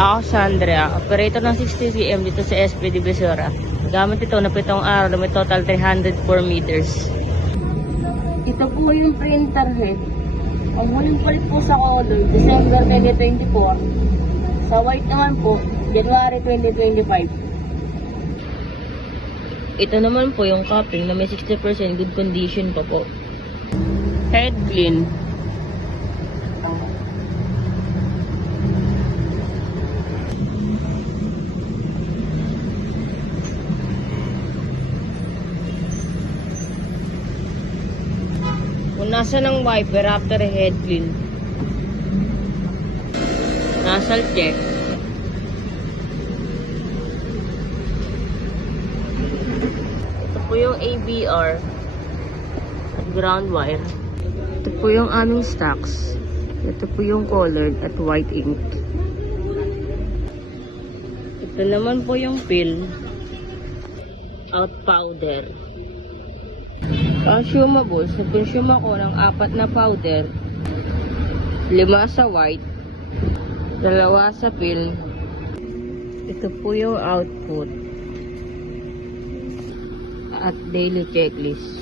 Ako si Andrea, operator ng 60cm dito sa SP Divisora. Gamit ito na 7 araw na may total 304 meters. Ito po yung printer head. Ang huling palit po sa color, December 2024. Sa white naman po, January 2025. Ito naman po yung cupping na may 60% good condition pa po. Head clean. Kung nasa ng wiper after head clean. Nasal check. Ito po yung ABR at ground wire. Ito po yung aming stocks. Ito po yung colored at white ink. Ito naman po yung pill out powder. Consumable. So, consume ako ng 4 na powder, 5 sa white, 2 sa pill. Ito po yung output at daily checklist.